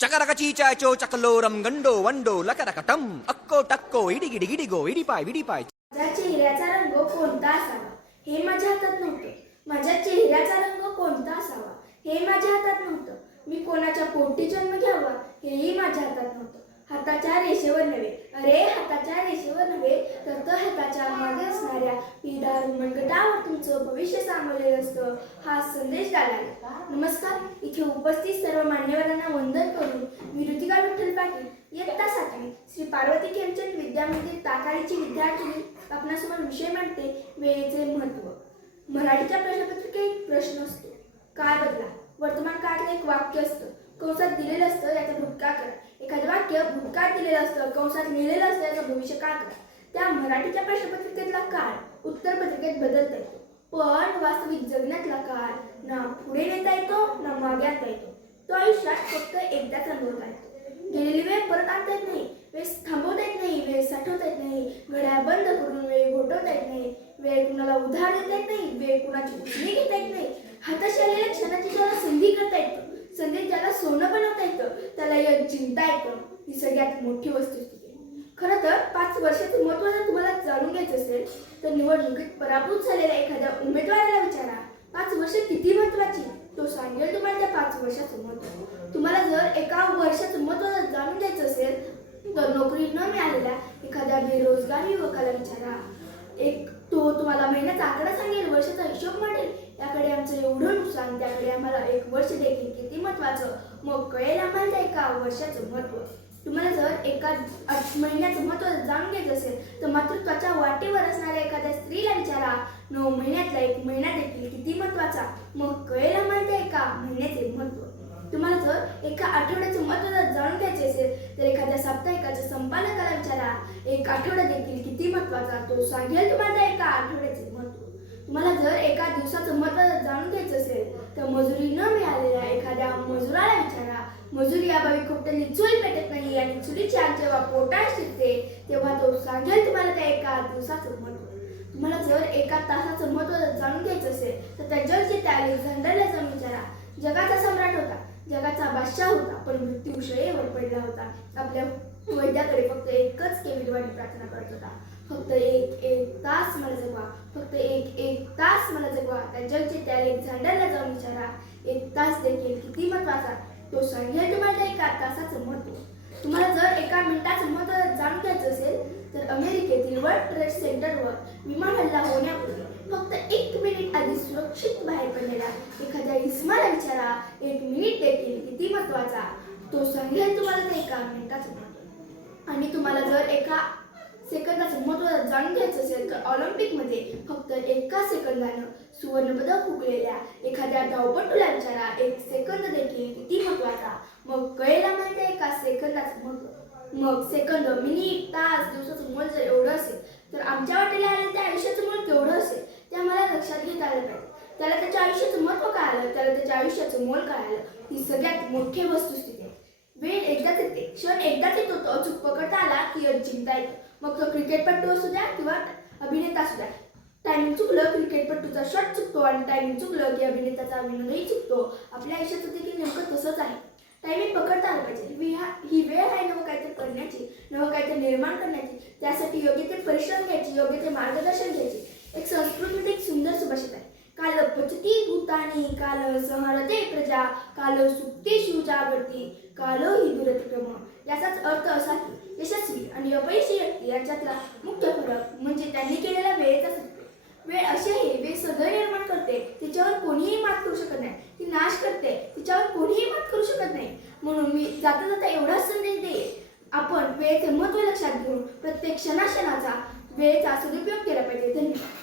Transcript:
చకరక చీచాచో చకలోరం గండో వండో లకరకటం అక్కో టక్కో ఇడిగిడి గిడిగో ఇడిపాయ్ విడిపాయ్ माझ्या चेहऱ्याचा रंग कोणता असावा हे माझ्या हातात नव्हतं माझ्या चेहऱ्याचा रंग कोणता असावा हे माझ्या हातात नव्हतं मी कोणाच्या पोटी जन्म घ्यावा हेही माझ्या हातात नव्हतं हाताच्या रेषेवर नव्हे. अरे हाताच्या रेषेवर नव्हे तर तो हाताच्या मागे असणाऱ्या पिढा मनगटावर तुमचं भविष्य सामावलेलं असतं हा संदेश द्यायला नमस्कार. इथे उपस्थित सर्व मान्यवरांना वंदन करून मी ऋतिका विठ्ठल पाटील इयत्ता सातवी श्री पार्वती खेमचंद विद्यामंदिर ताकारीची विद्यार्थिनी आपणासमोर विषय मांडते वेळेचे महत्त्व. मराठीच्या प्रश्नपत्रिकेत प्रश्न असतो. काळ बदला? वर्तमान काळातलं एक वाक्य असतं. कंसात दिलेलं असतं याचा भूतकाळ करा. एखादं वाक्य भूतकाळ दिलेलं असतं कंसात लिहिलेलं असतं याचा भविष्य काळ करा? त्या मराठीच्या प्रश्नपत्रिकेतला काळ उत्तर पत्रिकेत बदलता येतो. पण वास्तविक जगण्यातला काळ ना पुढे नेता येतो ना मागे आणता येतो. तो आयुष्यात फक्त एकदाच अनुभवता येतो गेलेली वेळ परत आणता येत नाही वेळ थांबवता येत नाही वेळ साठवता येत नाही घड्या बंद करून वेळ घोटवता येत नाही वेळ कुणाला उधार देता येत नाही वेळ कुणाची उचली घेता येत नाही. हाताशी आलेल्या क्षणाची ज्याला संधी करता येतं संधी ज्याला सोनं बनवता येतं त्याला यश जिंकता येतं. ही सगळ्यात मोठी वस्तू खरं तर पाच वर्षाचं महत्त्व जर तुम्हाला जाणून घ्यायचं असेल तर निवडणुकीत पराभूत झालेल्या एखाद्या उमेदवाराला विचारा. पाच वर्ष किती महत्वाची तो सांगेल तुम्हाला त्या पाच वर्षाचं महत्त्व तुम्हाला जर एका वर्षाचं महत्त्व जर जाणून घ्यायचं असेल तर नोकरी न मिळालेल्या एखाद्या बेरोजगार युवकाला विचारा. एक तो तुम्हाला महिन्याचा आकडा सांगेल. एवढं नुकसान त्याकडे आम्हाला एक वर्ष देखील किती महत्वाचं? मग कळेल आम्हाला त्या एका वर्षाचं महत्त्व तुम्हाला जर एका महिन्याचं महत्त्व जाणून घ्यायचं असेल तर मातृत्वाच्या वाटेवर असणाऱ्या एखाद्या स्त्रीला विचारा. नऊ महिन्यातला एक महिना देखील किती महत्त्वाचा? मग कळेल आम्हाला त्या एका महिन्याचे महत्त्व तुम्हाला जर एका आठवड्याचं महत्त्व जर जाणून घ्यायचे असेल तर एखाद्या साप्ताहिकाच्या संपादकाला विचारा. एक आठवडा देखील किती महत्त्वाचा? तो सांगेल तुम्हाला त्या एका आठवड्याचे महत्त्व मला जर एका दिवसाचं महत्त्व जाणून घ्यायचं असेल तर मजुरी न मिळालेल्या एखाद्या मजुराला विचारा. मजुरी याबाबी खूप चूल पेटत नाही आणि चुलीची आग जेव्हा पोटात शिरते तेव्हा तो सांगेल तुम्हाला त्या एका दिवसाचं महत्त्व तुम्हाला जर एका तासाचं महत्त्व जाणून घ्यायचं असेल तर त्या जगचे त्या अलेक्झांडरला जाऊन विचारा. जगाचा सम्राट होता. जगाचा बादशाह होता. पण मृत्यू शयेवर पडला होता. आपल्या वैद्याकडे फक्त एकच केविलवाणी प्रार्थना करत होता. फक्त एक एक तास मला जगवा फक्त एक एक तास मला जगवा अलेक्झांडरला जाऊन विचारा. एक तास देखील किती महत्त्वाचा. तो सांगेल तुम्हाला एका तासाचं म्हणतो तुम्हाला जर एका मिनिटाचं मत जाणून घ्यायचं असेल तर अमेरिकेतील वर्ल्ड ट्रेड सेंटरवर विमान हल्ला होण्यापूर्वी फक्त एक मिनिट आधी सुरक्षित बाहेर पडलेला एखाद्या इस्माला विचारा. एक मिनिट देखील किती महत्त्वाचा. तो सांगेल तुम्हाला ते एका मिनिटाचं म्हणतो आणि तुम्हाला जर एका सेकंदाचं महत्त्व जाणून घ्यायचं असेल तर ऑलिम्पिकमध्ये फक्त एका सेकंदानं सुवर्णपदक हुकलेल्या एखाद्या धावपटूला विचारा एक सेकंद देखील किती महत्त्वाचा मग कळेला माहिती एका सेकंदाचं महत्त्व मग सेकंद मिनिट तास दिवसाचं मोल जर एवढं असेल तर आमच्या वाटेला आलं त्या आयुष्याचं मोल केवढं असेल? ते आम्हाला लक्षात घेता आलं पाहिजे. त्याला त्याच्या आयुष्याचं महत्त्व काय आलं त्याला त्याच्या आयुष्याचं मोल काय आलं ही सगळ्यात मोठी वस्तुस्थिती. वेळ एकदाच येते. क्षण एकदाच येतो तो. अचूक पकडता आला की यश जिंकता येतो. मग तो क्रिकेटपटू असू द्या किंवा अभिनेता असू द्या. टायमिंग चुकलं क्रिकेटपटूचा शॉट चुकतो आणि टायमिंग चुकलं की अभिनेताचा विनोदही चुकतो. आपल्या आयुष्याचं देखील नेमकं तसंच आहे. टायमिंग पकडता आलं पाहिजे. ही ही वेळ आहे नवं काहीतरी करण्याची नवं काहीतरी निर्माण करण्याची. त्यासाठी योग्य ते परिश्रम घ्यायची योग्य ते मार्गदर्शन घ्यायचे. एक संस्कृतमध्ये एक सुंदर सुभाषित आहे. काल पचती भूतानी काल संहरते प्रजा काल सुप्ते शिव जागृती काल ही दुरतिक्रम याचाच अर्थ असा की यशस्वी आणि अपयशी व्यक्ती यांच्यातला मुख्य फरक म्हणजे त्यांनी केलेला वेळेचा सत्य वेळ असे हे वेळ सगळं निर्माण करते तिच्यावर कोणीही मात करू शकत नाही. ती नाश करते तिच्यावर कोणीही मात करू शकत नाही. म्हणून मी जाता जाता एवढाच संदेश दे आपण वेळेचे महत्त्व लक्षात घेऊन प्रत्येक क्षणाक्षणाचा वेळेचा सदुपयोग केला पाहिजे. धन्यवाद.